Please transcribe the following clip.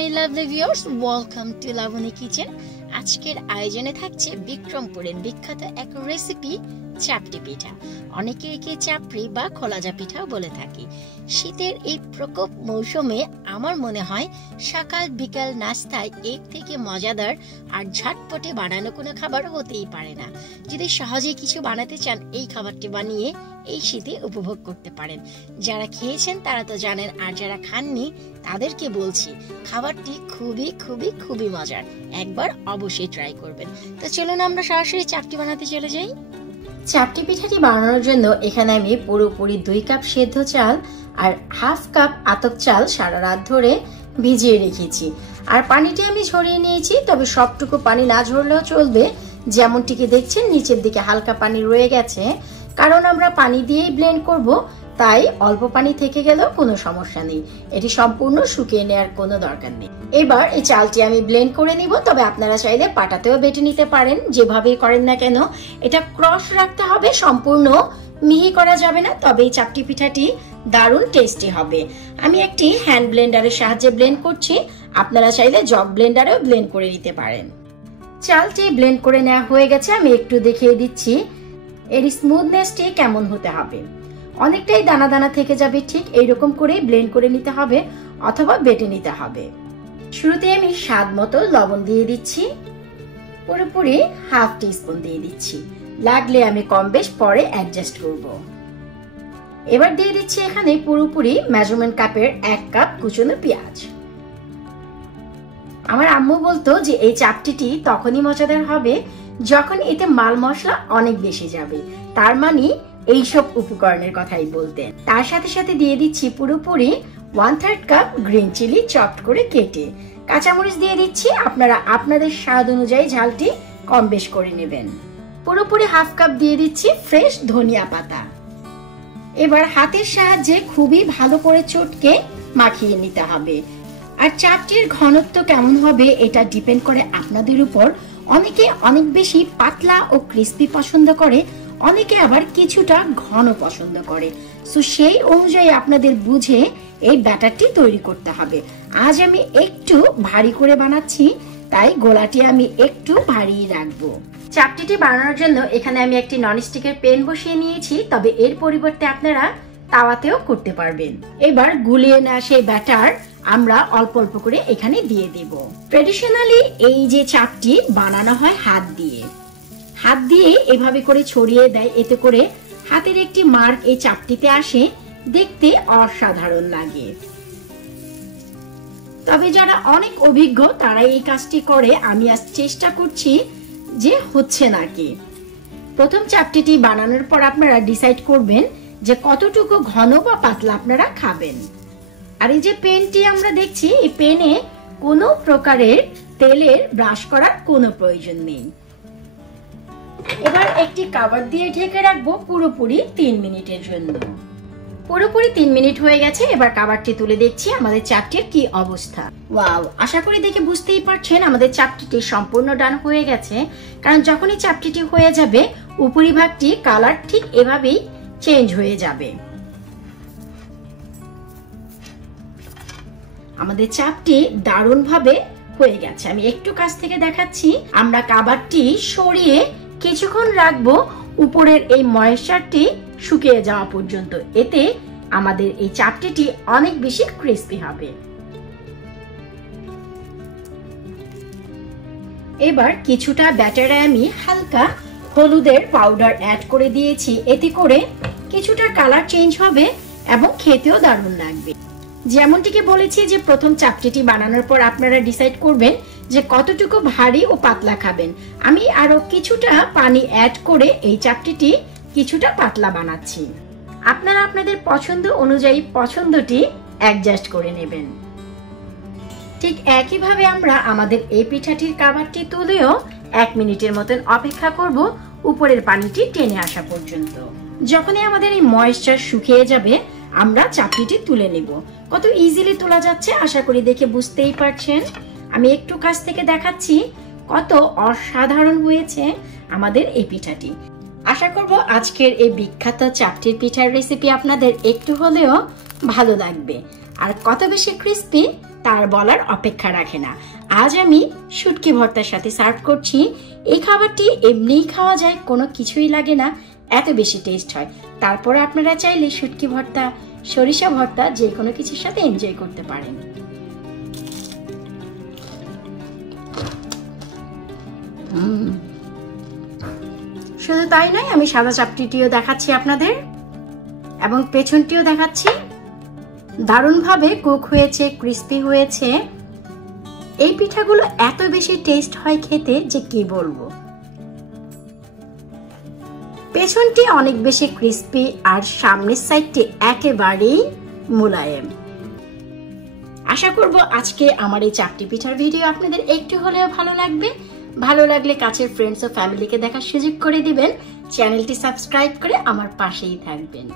My lovely viewers, welcome to Laboni kitchen. আজকের আয়োজনে থাকছে বিক্রমপুরের বিখ্যাত এক রেসিপি, চাপটি পিঠা। অনেকে একে চাপড়ি বা খোলাজা পিঠাও বলে থাকি। শীতের এই প্রকোপ মৌসুমে আমার মনে হয় সকাল বিকাল নাস্তায় এর থেকে মজাদার আর ঝটপটে বানানো কোনো খাবার হতেই পারে না। যদি সহজে কিছু বানাতে চান, এই খাবারটি বানিয়ে এই শীতে উপভোগ করতে পারেন। যারা খেয়েছেন তারা তো জানেন, আর যারা খাননি তাদেরকে বলছি, খাবারটি খুবই খুবই খুবই মজার। একবার অবশ্যই ট্রাই করবেন। তো চলুন আমরা সরাসরি চাপটি বানাতে চলে যাই। চাপটি পিঠাটি বানানোর জন্য এখানে আমি পুরোপুরি 2 কাপ সেদ্ধ চাল আর হাফ কাপ আতপ চাল সারা রাত ধরে ভিজিয়ে রেখেছি। আর পানিটি আমি ঝরিয়ে নিয়েছি, তবে সবটুকু পানি না ঝরলেও চলবে। যেমনটিকে দেখছেন নিচের দিকে হালকা পানি রয়ে গেছে, কারণ আমরা পানি দিয়েই ব্লেন্ড করব, তাই অল্প পানি থেকে গেলেও কোনো সমস্যা নেই। এটি সম্পূর্ণ শুকিয়ে নেওয়ার কোনো দরকার নেই। এবার এই চালটি আমি ব্লেন্ড করে নিব, তবে আপনারা চাইলে পাটাতেও বেটে নিতে পারেন। যেভাবেই করেন না কেন, এটা ক্রস রাখতে হবে, সম্পূর্ণ মিহি করা যাবে না, তবে এই চাপটি পিঠাটি দারুণ টেস্টি হবে। আমি একটি হ্যান্ড ব্লেন্ডারের সাহায্যে ব্লেন্ড করছি, আপনারা চাইলে জগ ব্লেন্ডারেও ব্লেন্ড করে নিতে পারেন। চালটি ব্লেন্ড করে নেওয়া হয়ে গেছে, আমি একটু দেখিয়ে দিচ্ছি এর স্মুথনেসটি কেমন হতে হবে। অনেকটাই দানা দানা থেকে যাবে, ঠিক এইরকম করে ব্লেন্ড করে নিতে হবে অথবা বেটে নিতে হবে। শুরুতে আমি স্বাদ মতো লবণ দিয়ে দিচ্ছি, পুরোপুরি হাফ টিস্পুন দিয়ে দিচ্ছি, লাগলে আমি কম বেশ পরে অ্যাডজাস্ট করব। এবার দিয়ে দিচ্ছি এখানে পুরোপুরি মেজারমেন্ট কাপের 1 কাপ কুচনো পেঁয়াজ। আমার আম্মু বলতো যে এই চাপটিটি তখনই মজাদার হবে যখন এতে মাল মশলা অনেক বেশি যাবে, তার মানে এইসব উপকরণের কথাই বলতেন। তার সাথে সাথে দিয়ে দিচ্ছি পুরোপুরি 1/3 কাপ গ্রিন চিলি চপড করে কেটে। কাঁচামরিচ দিয়ে দিচ্ছি, আপনারা আপনাদের স্বাদ অনুযায়ী ঝালটি কম বেশ করে নেবেন। পুরোপুরি হাফ কাপ দিয়ে দিচ্ছি ফ্রেশ ধনিয়া পাতা। এবার হাতের সাহায্যে খুবই ভালো করে চটকে মাখিয়ে নিতে হবে। আর চাপটির ঘনত্ব কেমন হবে এটা ডিপেন্ড করে আপনাদের উপর। অনেকে অনেক বেশি পাতলা ও ক্রিস্পি পছন্দ করে, অনেকে আবার কিছুটা ঘন পছন্দ করে। সো সেই অনুযায়ী আপনাদের বুঝে এই ব্যাটারটি তৈরি করতে হবে। আজ আমি একটু ভারী করে বানাচ্ছি, তাই গোলাটি আমি একটু ভারী রাখবো। চাপটিটি বানানোর জন্য এখানে আমি একটি ননস্টিকের প্যান বসিয়ে নিয়েছি, তবে এর পরিবর্তে আপনারা তাওয়াতেও করতে পারবেন। এবার গুলিয়ে নেওয়া সেই ব্যাটার আমরা অল্প অল্প করে এখানে দিয়ে দেব। ট্রেডিশনালি এই যে চাপটি বানানো হয় হাত দিয়ে এভাবে করে ছড়িয়ে দেয়, এতে করে হাতের একটি মার্ক এই চাপটিতে আসে, দেখতে অসাধারণ লাগে। তবে যারা অনেক অভিজ্ঞ তারা এই কাজটি করে। আমি আজ চেষ্টা করছি যে হচ্ছে নাকি। প্রথম চাপটিটি বানানোর পর আপনারা ডিসাইড করবেন যে কতটুকু ঘন বা পাতলা আপনারা খাবেন। আর এই যে পেনটি আমরা দেখছি, এই পেনে কোনো প্রকারের তেলের ব্রাশ করার কোনো প্রয়োজন নেই। এবার একটি কভার দিয়ে ঢেকে রাখবো পুরোপুরি 3 মিনিটের জন্য। পুরোপুরি 3 মিনিট হয়ে গেছে। এবার কভারটি তুলে দেখছি আমাদের চাপটির কি অবস্থা। ওয়াও, আশা করি দেখে বুঝতেই পারছেন আমাদের চাপটিটি সম্পূর্ণ ডান হয়ে গেছে। কারণ যখনই চাপটিটি হয়ে যাবে, উপরিভাগটি কালার ঠিক এভাবেই চেঞ্জ হয়ে যাবে। আমাদের চাপটি দারুণ ভাবে হয়ে গেছে। আমি একটু কাছ থেকে দেখাচ্ছি। আমরা কভারটি সরিয়ে কিছুক্ষণ রাখবো উপরের এই ময়েশ্চারটি শুকিয়ে যাওয়া পর্যন্ত। এতে আমাদের এই চাপটিটি অনেক বেশি ক্রিস্পি হবে। এবার কিছুটা ব্যাটারে আমি হালকা হলুদের পাউডার অ্যাড করে দিয়েছি, এতে করে কিছুটা কালার চেঞ্জ হবে এবং খেতেও দারুণ লাগবে। যেমনটিকে বলেছি যে প্রথম চাপটিটি বানানোর পর আপনারা ডিসাইড করবেন যে কতটুকু ভারী ও পাতলা খাবেন। আমি আরো কিছুটা পানি অ্যাড করে এই চাপটিটি কিছুটা পাতলা বানাচ্ছি। আপনারা আপনাদের পছন্দ অনুযায়ী পছন্দটি অ্যাডজাস্ট করে নেবেন। ঠিক একইভাবে আমরা আমাদের এই পিঠাটির কভারটি তুলেও 1 মিনিটের মতন অপেক্ষা করব উপরের পানিটি টেনে আসা পর্যন্ত। যখনই আমাদের এই ময়েশ্চার শুকিয়ে যাবে, আমরা চাপটিটি তুলে নেব। কত ইজিলি তোলা যাচ্ছে আশা করি দেখে বুঝতেই পারছেন। আমি একটু কাছ থেকে দেখাচ্ছি কত অসাধারণ হয়েছে আমাদের এই পিঠাটি। আশা করব আজকের এই বিখ্যাত চাপটির পিঠার রেসিপি আপনাদের একটু হলেও ভালো লাগবে। আর কত বেশি ক্রিস্পি তার বলার অপেক্ষা রাখে না। আজ আমি শুটকি ভর্তার সাথে সার্ভ করছি। এই খাবারটি এমনিই খাওয়া যায়, কোনো কিছুই লাগে না, এত বেশি টেস্ট হয়। তারপরে আপনারা চাইলে শুটকি ভর্তা, সরিষা ভর্তা যে কোনো কিছুর সাথে এনজয় করতে পারেন। শুধু তাই নয়, আমি সাদা চাপটিটিও দেখাচ্ছি আপনাদের এবং পেছনটিও দেখাচ্ছি। দারুণভাবে কুক হয়েছে, ক্রিস্পি হয়েছে। এই পিঠাগুলো এত বেশি টেস্ট হয় খেতে যে কি বলবো। পেছনটি অনেক বেশি ক্রিস্পি আর সামনের সাইডটি একেবারেই মোলায়েম। আশা করব আজকে আমার এই চাপটি পিঠার ভিডিও আপনাদের একটু হলেও ভালো লাগবে। ভালো লাগলে কাছের ফ্রেন্ডস ও ফ্যামিলিকে দেখার সুযোগ করে দিবেন। চ্যানেলটি সাবস্ক্রাইব করে আমার পাশেই থাকবেন।